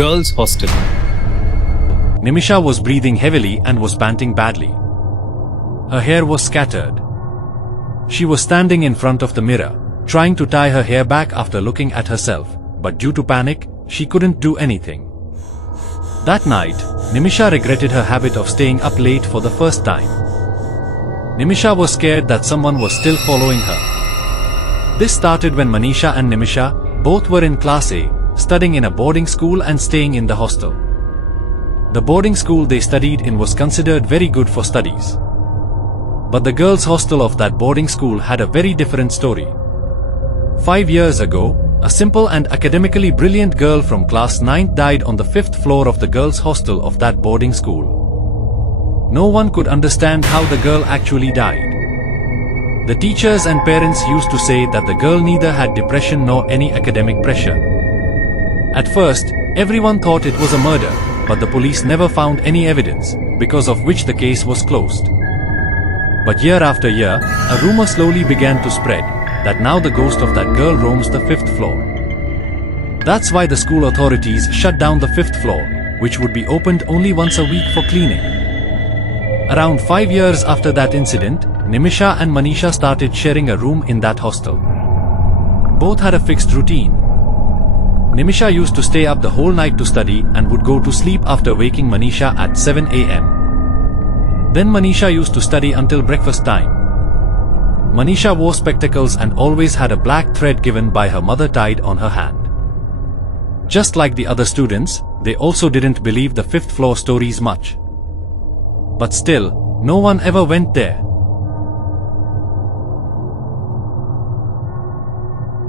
Girls' Hostel. Nimisha was breathing heavily and was panting badly. Her hair was scattered. She was standing in front of the mirror, trying to tie her hair back after looking at herself, but due to panic, she couldn't do anything. That night, Nimisha regretted her habit of staying up late for the first time. Nimisha was scared that someone was still following her. This started when Manisha and Nimisha both were in Class A, studying in a boarding school and staying in the hostel. The boarding school they studied in was considered very good for studies. But the girls' hostel of that boarding school had a very different story. 5 years ago, a simple and academically brilliant girl from class 9 died on the 5th floor of the girls' hostel of that boarding school. No one could understand how the girl actually died. The teachers and parents used to say that the girl neither had depression nor any academic pressure. At first, everyone thought it was a murder, but the police never found any evidence, because of which the case was closed. But year after year, a rumor slowly began to spread, that now the ghost of that girl roams the 5th floor. That's why the school authorities shut down the 5th floor, which would be opened only once a week for cleaning. Around 5 years after that incident, Nimisha and Manisha started sharing a room in that hostel. Both had a fixed routine. Nimisha used to stay up the whole night to study and would go to sleep after waking Manisha at 7 a.m. Then Manisha used to study until breakfast time. Manisha wore spectacles and always had a black thread given by her mother tied on her hand. Just like the other students, they also didn't believe the 5th floor stories much. But still, no one ever went there.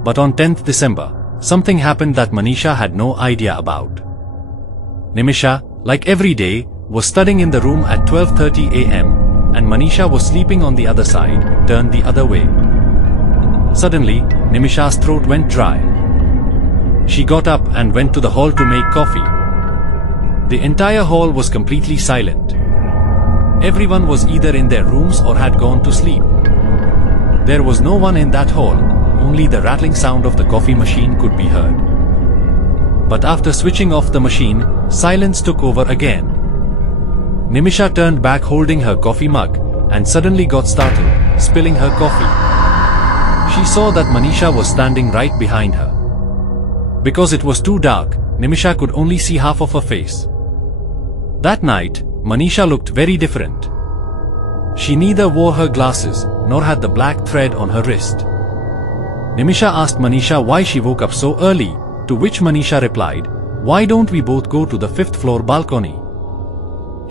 But on 10th December, something happened that Manisha had no idea about. Nimisha, like every day, was studying in the room at 12:30 a.m. and Manisha was sleeping on the other side, turned the other way. Suddenly, Nimisha's throat went dry. She got up and went to the hall to make coffee. The entire hall was completely silent. Everyone was either in their rooms or had gone to sleep. There was no one in that hall. Only the rattling sound of the coffee machine could be heard. But after switching off the machine, silence took over again. Nimisha turned back holding her coffee mug and suddenly got startled, spilling her coffee. She saw that Manisha was standing right behind her. Because it was too dark, Nimisha could only see half of her face. That night, Manisha looked very different. She neither wore her glasses nor had the black thread on her wrist. Nimisha asked Manisha why she woke up so early, to which Manisha replied, "Why don't we both go to the 5th floor balcony?"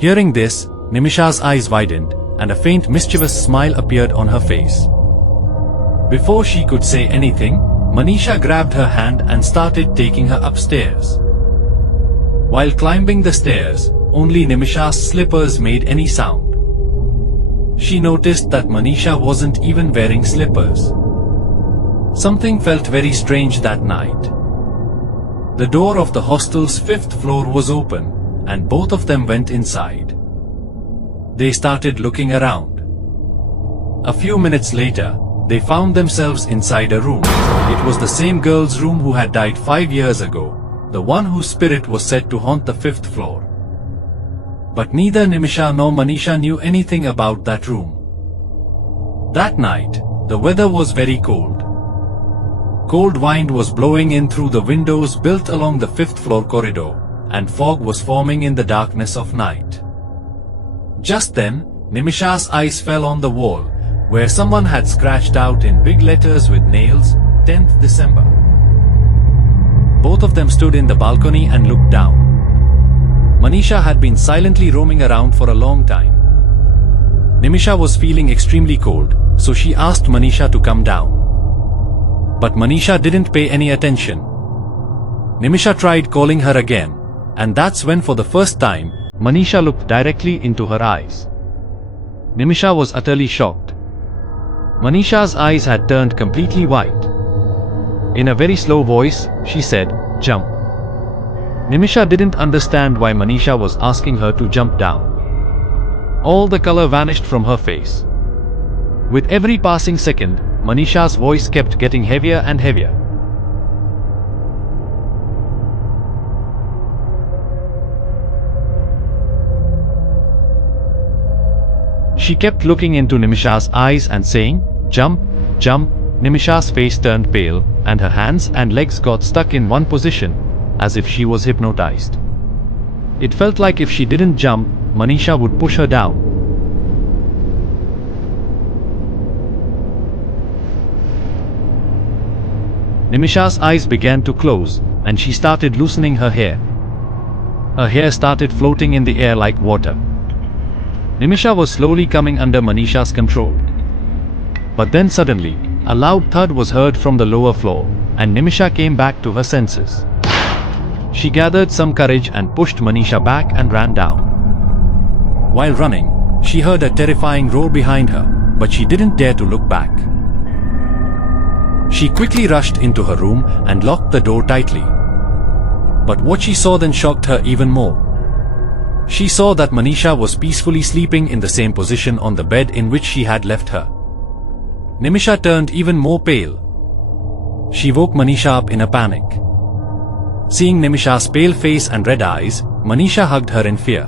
Hearing this, Nimisha's eyes widened, and a faint mischievous smile appeared on her face. Before she could say anything, Manisha grabbed her hand and started taking her upstairs. While climbing the stairs, only Nimisha's slippers made any sound. She noticed that Manisha wasn't even wearing slippers. Something felt very strange that night. The door of the hostel's 5th floor was open, and both of them went inside. They started looking around. A few minutes later, they found themselves inside a room. It was the same girl's room who had died 5 years ago, the one whose spirit was said to haunt the 5th floor. But neither Nimisha nor Manisha knew anything about that room. That night, the weather was very cold. Cold wind was blowing in through the windows built along the 5th floor corridor, and fog was forming in the darkness of night. Just then, Nimisha's eyes fell on the wall, where someone had scratched out in big letters with nails, 10th December. Both of them stood in the balcony and looked down. Manisha had been silently roaming around for a long time. Nimisha was feeling extremely cold, so she asked Manisha to come down. But Manisha didn't pay any attention. Nimisha tried calling her again, and that's when for the first time, Manisha looked directly into her eyes. Nimisha was utterly shocked. Manisha's eyes had turned completely white. In a very slow voice, she said, "Jump." Nimisha didn't understand why Manisha was asking her to jump down. All the color vanished from her face. With every passing second, Manisha's voice kept getting heavier and heavier. She kept looking into Nimisha's eyes and saying, "Jump, jump." Nimisha's face turned pale, and her hands and legs got stuck in one position, as if she was hypnotized. It felt like if she didn't jump, Manisha would push her down. Nimisha's eyes began to close, and she started loosening her hair. Her hair started floating in the air like water. Nimisha was slowly coming under Manisha's control. But then suddenly, a loud thud was heard from the lower floor, and Nimisha came back to her senses. She gathered some courage and pushed Manisha back and ran down. While running, she heard a terrifying roar behind her, but she didn't dare to look back. She quickly rushed into her room and locked the door tightly. But what she saw then shocked her even more. She saw that Manisha was peacefully sleeping in the same position on the bed in which she had left her. Nimisha turned even more pale. She woke Manisha up in a panic. Seeing Nimisha's pale face and red eyes, Manisha hugged her in fear.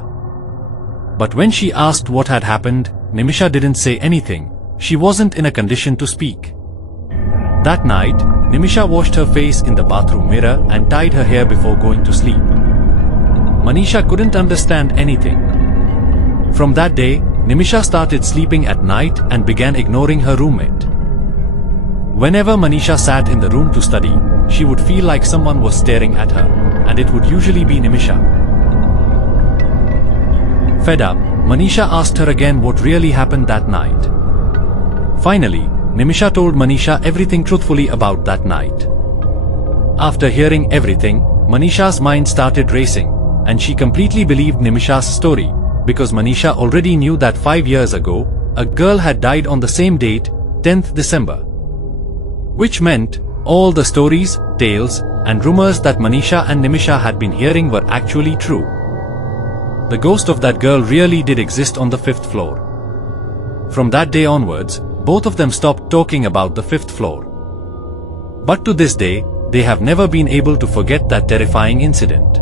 But when she asked what had happened, Nimisha didn't say anything. She wasn't in a condition to speak. That night, Nimisha washed her face in the bathroom mirror and tied her hair before going to sleep. Manisha couldn't understand anything. From that day, Nimisha started sleeping at night and began ignoring her roommate. Whenever Manisha sat in the room to study, she would feel like someone was staring at her, and it would usually be Nimisha. Fed up, Manisha asked her again what really happened that night. Finally, Nimisha told Manisha everything truthfully about that night. After hearing everything, Manisha's mind started racing, and she completely believed Nimisha's story, because Manisha already knew that 5 years ago, a girl had died on the same date, 10th December. Which meant, all the stories, tales, and rumors that Manisha and Nimisha had been hearing were actually true. The ghost of that girl really did exist on the 5th floor. From that day onwards, both of them stopped talking about the 5th floor. But to this day, they have never been able to forget that terrifying incident.